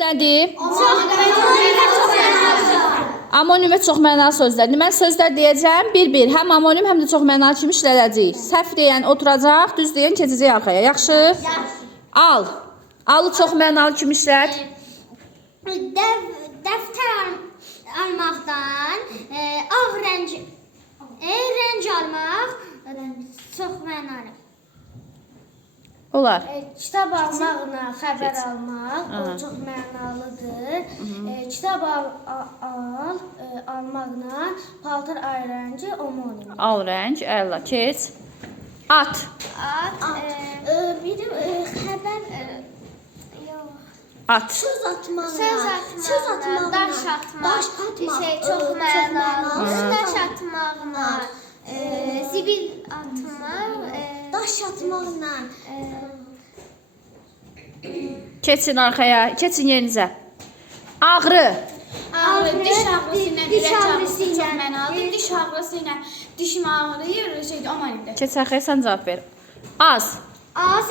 Nədir? Amonim və çox mənalı sözlərdir. Mən sözlər deyəcəm, bir-bir. Həm amonim, həm də çox mənalı kimi işlədəcəyik. Səhv deyən oturacaq, düz deyən keçəcək arxaya. Yaxşı? Al. Alı çox mənalı kimi işlət. Dəftər almaqdan ağ rəng almaq çox mənalı. Olar. Kitab almaqla xəbər almaq o çox mənalıdır. Kitab almaqla paltar ayrıncı omonim. Al rəng, əla. Keç. At. Bir xəbər At. söz atmaq, Daş atmaq, çox mənalı. Daş atmaqla, zibil atmaq, daş atmaqla, Keçin arxaya, keçin yerinizə. Ağrı. Diş ağrısı ilə diş ürək ağrısı ağrısı ilə, çox mənalıdır. Diş ağrısı ilə dişim ağrıyır, omanimdir. Keç arxaya, sən cavab ver. Az. az,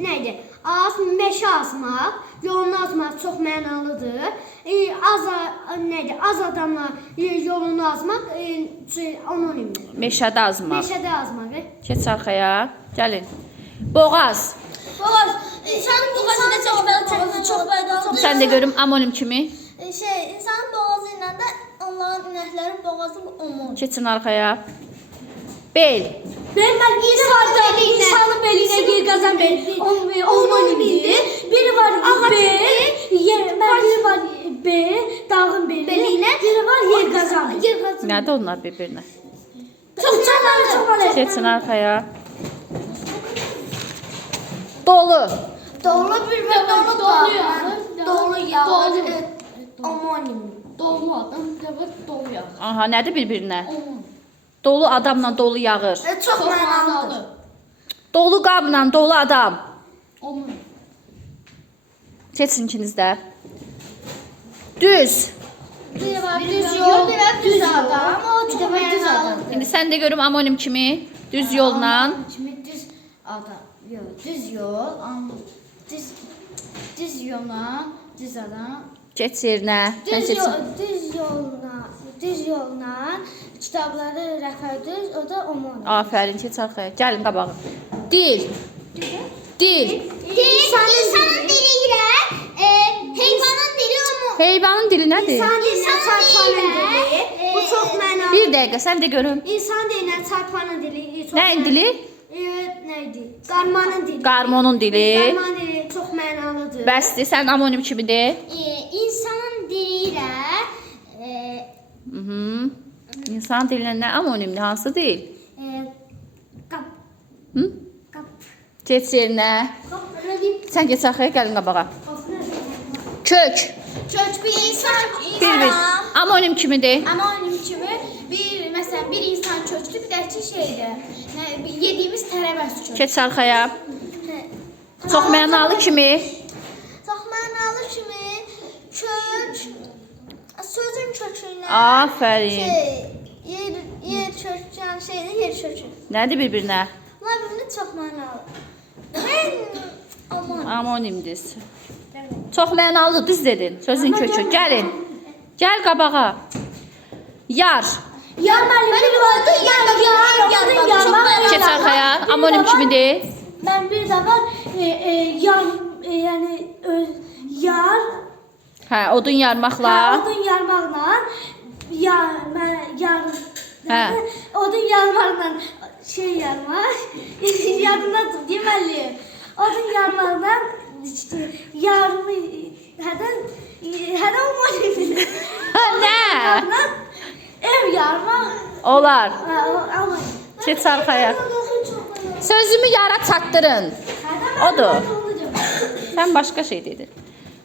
nədir? Az, meşə azmaq, yolunu azmaq çox mənalıdır. Az adamla yolunu azmaq anonimdir. Meşədə azmaq. Meşədə azmaq. Keç arxaya, gəlin. Boğaz. insanın boğazında çox bədalıdır. Sən də görüm amonim kimi. İnsanın boğazı ilə də onların ünəkləri boğazı omon. Keçin arxaya. Bel. İnsanın belinə yer qazan omonimdir. Biri var biri var dağın belinə, biri var yer qazan. Nədir onlar bir-birinə? Çox Keçin arxaya. Dolu. Dolu bir və dolu yağır. Omonim. Dolu adam, dolu yağır. Aha, nədir bir-birinə? Dolu adamla dolu yağır. Çox mənalıdır. Dolu qabla dolu adam. Onun. Keçin ikiniz də. Düz. Düz yol, düz adam. O çox mənalı. İndi sən də görüm amonim kimi. Düz yolla. Kimi düz adam. Yox, düz yol, düz yola, düz adam. Keç yerinə. Sən keçin. Düz yolla kitabları rəfərdüz, o da omonim. Afərin, keç arxaya. Gəlin qabağa. Dil. Dil. İnsanın dili ilə heyvanın dili Heyvanın dili nədir? İnsanın dili. Bu çox mənalı. Bir dəqiqə, sən də görüm. İnsan dilinə çarpanın dili. Nəyin dili? Neydi? Qarmanın dili. Qarmonun dili. Qarmanın dili çox mənalıdır. Bəsdir, sən amonim kimi de. İnsanın dili ilə İnsan dilinə nə amonimdir, hansı dil? qap. Hı? Qap. Keç yerinə. Sən keç arxaya, gəlin qabağa. Kök. Kök bir insan, Bir. Amonim kimi de. Anonim kimi məsələn bir insan kökdür, bir də ki şeydir. Yediyimiz tərəvəz kök. Keç arxaya. Çox mənalı kimi. Çox mənalı kimi kök, sözün kökü ilə Afərin. yer kökən şeydir, yer kökü. Nədir bir-birinə? Bunlar bir-birinə çox mənalı. Aman. Amonimdir. Çox mənalıdır, düz dedin. Sözün kökü. Gəlin. Gəl qabağa. Yar. Biri vardı, Keç arxaya. Amonim kimi de. Mən bir də var, yəni yar, Hə, odun yarmaqla. odun yarmaqla, Hə. odun yarmaqla şey yarmaq, yadına tut, deməli, odun yarmaqla yarımı, hədə omonim. Nə? Ev yarmaq, Olar. ama Keç arxaya. Sözümü yara çatdırın. Odur. Sən başqa şey dedin.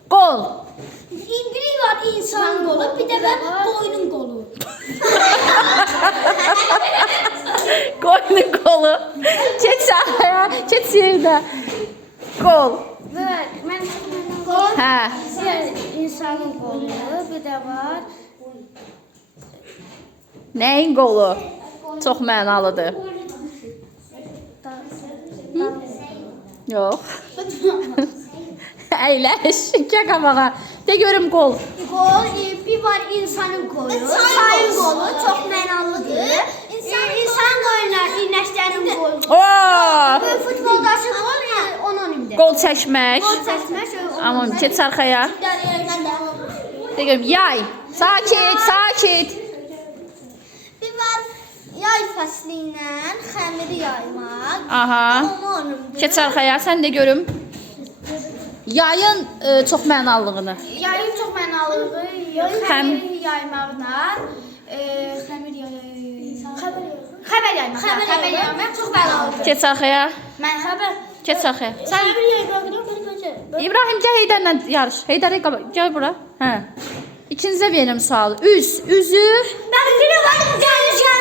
Qol. biri var insan qolu, bir də var qoyunun qolu. Qoyunun qolu. Keç arxaya. Keç yerdə. Qol. Mən qol, Hə. insanın qolu, bir də var Nəyin qolu? Çox mənalıdır. Yox. Əyləş. Gəl qabağa. De görüm qol. Qol, bir var insanın qolu. Çayın qolu çox mənalıdır. İnsan qoyunlar, inəklərin qolu. Oo! Futboldaşı qol ononimdir. Qol çəkmək. Qol çəkmək. Aman keç arxaya. De görüm yay. Sakit, sakit. Bir var yay fəsli ilə xəmiri yaymaq. Aha. Onundur. Keç arxaya. Sən də görüm. Yayın çox mənalılığını. Yayın çox mənalıdır. Xəmir yaymaqla, xəbər yaymaq çox mənalıdır. Keç arxaya. Mən xəbər Keç arxaya. Sən Xəmir yaymaqdan bir İbrahim gəl Heydərlə yarış. Heydər gəl bura. Hə. İkinizə verim sualı. Üzü. Ben biri var, dənizdə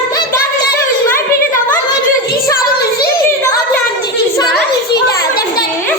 üz var, biri də var, inşallah üzü, biri də var, dənizdə üz var.